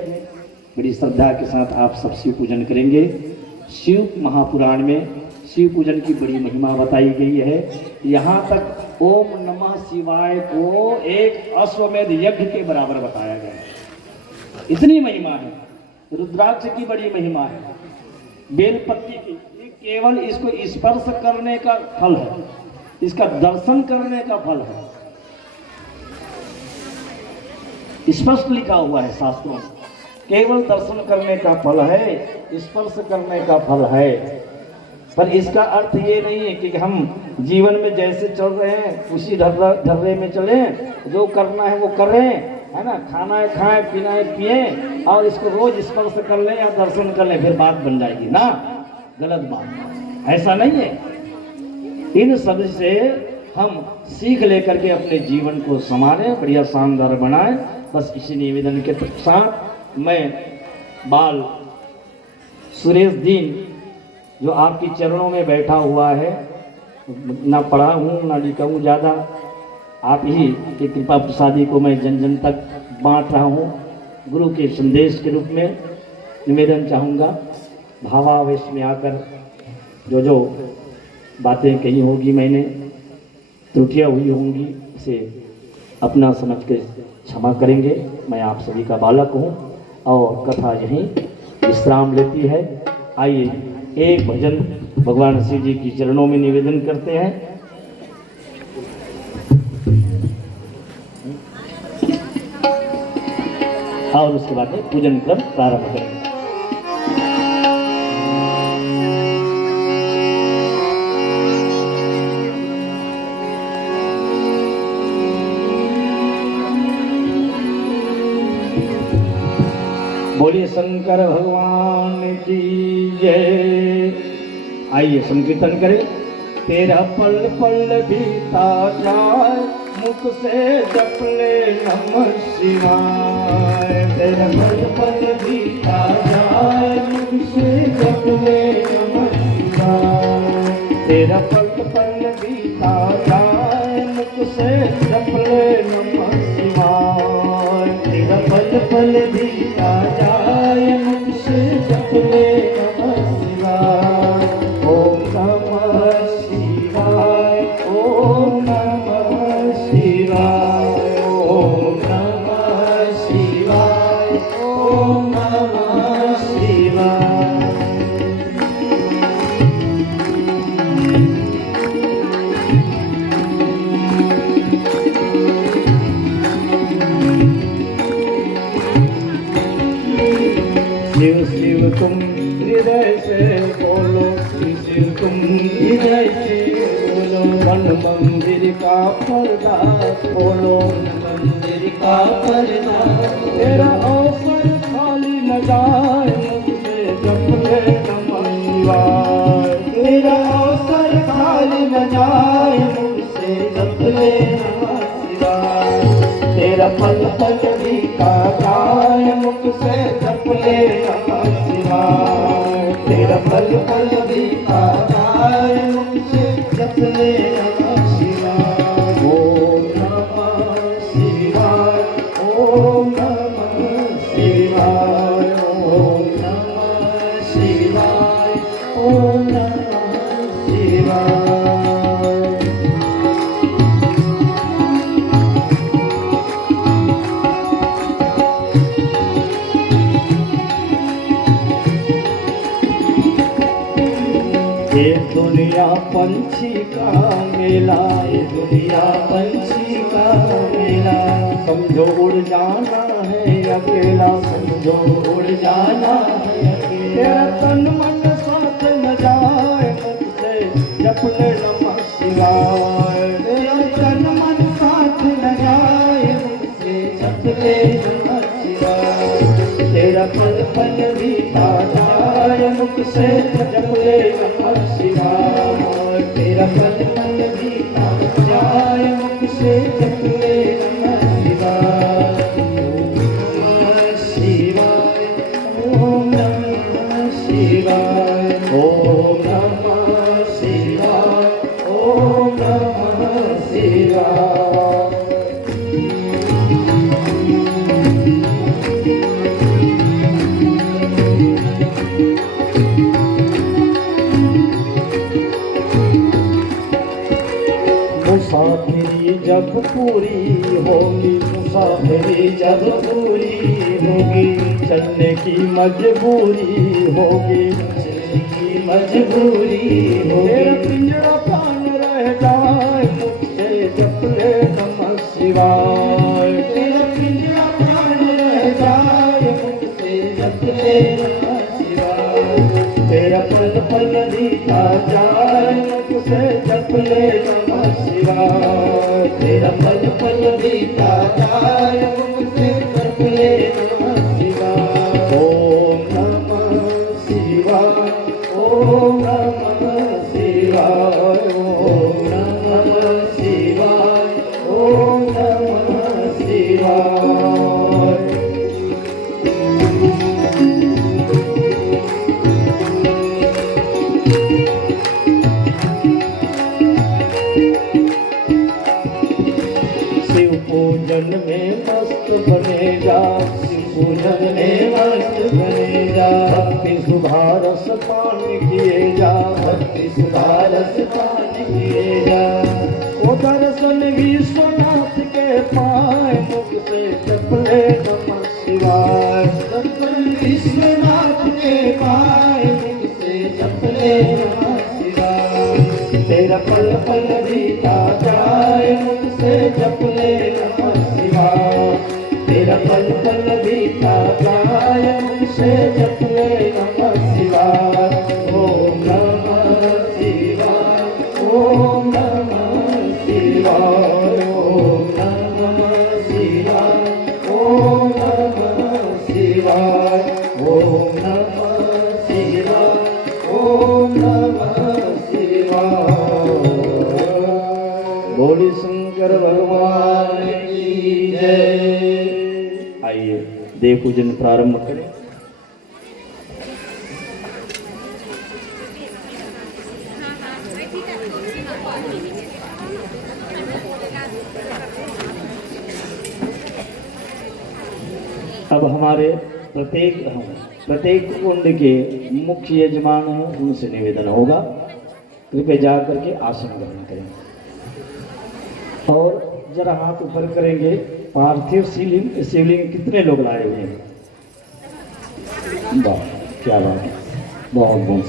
बड़ी श्रद्धा के साथ आप सब शिव पूजन करेंगे। शिव महापुराण में शिव पूजन की बड़ी महिमा बताई गई है। यहाँ तक ओम नमः शिवाय को एक अश्वमेध यज्ञ के बराबर बताया गया है। इतनी महिमा है। रुद्राक्ष की बड़ी महिमा है, बेलपत्ती की, केवल इसको स्पर्श करने का फल है, इसका दर्शन करने का फल है। स्पष्ट लिखा हुआ है शास्त्रों में, केवल दर्शन करने का फल है, स्पर्श करने का फल है। पर इसका अर्थ ये नहीं है कि हम जीवन में जैसे चल रहे हैं उसी ढर्रे में चलें, जो करना है वो करें, है ना, खाना है खाएं, पीना है पिए, और इसको रोज स्पर्श कर लें या दर्शन कर लें, फिर बात बन जाएगी ना, गलत बात। ऐसा नहीं है। इन सब से हम सीख लेकर के अपने जीवन को संवारें, बढ़िया शानदार बनाएं। बस इसी निवेदन के साथ मैं बाल सुरेश दीन जो आपके चरणों में बैठा हुआ है, ना पढ़ा हूँ ना लिखा हूँ ज़्यादा, आप ही की कृपा प्रसादी को मैं जन जन तक बांट रहा हूँ। गुरु के संदेश के रूप में निवेदन चाहूँगा, भावावेश में आकर जो बातें कही होगी, मैंने त्रुटियाँ हुई होंगी, उसे अपना समझ के क्षमा करेंगे। मैं आप सभी का बालक हूँ और कथा यहीं विश्राम लेती है। आइए एक भजन भगवान शिव जी की चरणों में निवेदन करते हैं। और उसके बाद में पूजन कर प्रारंभ करेंगे। बोले शंकर भगवान की जय। आइए संकीर्तन करें। तेरा पल पल बीता जाए मुख से जप ले नमः शिवाय। तेरा पल पल बीता जाए मुख से जप ले नमः शिवाय। तेरा पल पल बीता जाए मुख से जप ले नमः शिवाय। तेरा पल पल बीता जाए मुख से जप ले नमः शिवाय। ओम नमः शिवाय, ओम नमः शिवाय, ओम नमः शिवाय, ओम नमः शिवाय। शिव शिव तुम हृदय से बोलो, शिव तुम हृदय से बोलो। मन मंदिर का पर्दा खोलो, मंदिर का पर्दा। तेरा अवसर खाली न जाए मुझसे जप ले नमः शिवाय। तेरा अवसर खाली न जाए मुझसे जप ले नमः शिवाय। तेरा पल पल बीता जाए मुख से जप ले नमः शिवाय। तेरा पल पल बीता जाए मुख से जप ले नमः शिवाय। ओम नमः शिवाय, ओम नमः शिवाय, ओम नमः शिवाय, ओम नमः शिवाय। ये दुनिया पंछी का मेला, ये दुनिया पंछी का मेला। समझो उड़ जाना है अकेला, समझो उड़ जाना है अकेला। तेरा तन मन साथ न जाए मुझसे जप ले नमः शिवाय। तेरा तन मन साथ न जाए मुझसे जप ले नमः शिवाय। तेरा पल पल बीता जाए मुख से जप ले नमः शिवाय। तेरा पल पल बीता जाए मुख से जप ले नमः शिवाय। ओम नमः शिवाय, ओम नमः शिवाय, ओम नमः शिवाय। मुसाफिरी जब पूरी होगी, मुसाफिरी जब पूरी होगी। चलने की मजबूरी होगी, चलने की मजबूरी होगी। तेरा पिंजरा पान रह जाए मुझसे जप ले नमः शिवाय। तेरा पिंजरा पान रह जाए मुझसे जप ले नमः शिवाय। तेरा पल पल बीता जाए मुझसे जप ले नमः शिवाय। तेरा पल पल बीता जाए मुझसे जप ले नमः शिवाय। ओम नमः शिवाय, ओम नमः शिवाय, ओम नमः शिवाय, ओम नमः शिवाय। शिव पूजन में मस्त बने जा, शिव पूजन में मस्त बने जा। भक्ति सुधारस पान किए जा, भक्ति सुधारस पान किए जा। ओ दर्शन विश्वनाथ के पाए मुख से जप ले नमः शिवाय। दर्शन विश्वनाथ के पाए मुख से जप ले नमः शिवाय। तेरा पल पल बीता जाए मुझसे जप ले नमः शिवाय। तेरा पल पल बीता जाए मुझसे जप ले नमः शिवाय। ओम नमः शिवाय, ओम नमः शिवाय, ओम नमः शिवाय, ओम नमः शिवाय। ओम नमः शिवाय। बोले शंकर भगवान की जय। आइए देव पूजन प्रारंभ करें। अब हमारे प्रत्येक कुंड के मुख्य यजमान हैं, उनसे निवेदन होगा कृपया जा करके आसन ग्रहण करें और जरा हाथ ऊपर करेंगे। पार्थिव शिवलिंग कितने लोग लाए हुए हैं? वाह क्या बात है, बहुत बहुत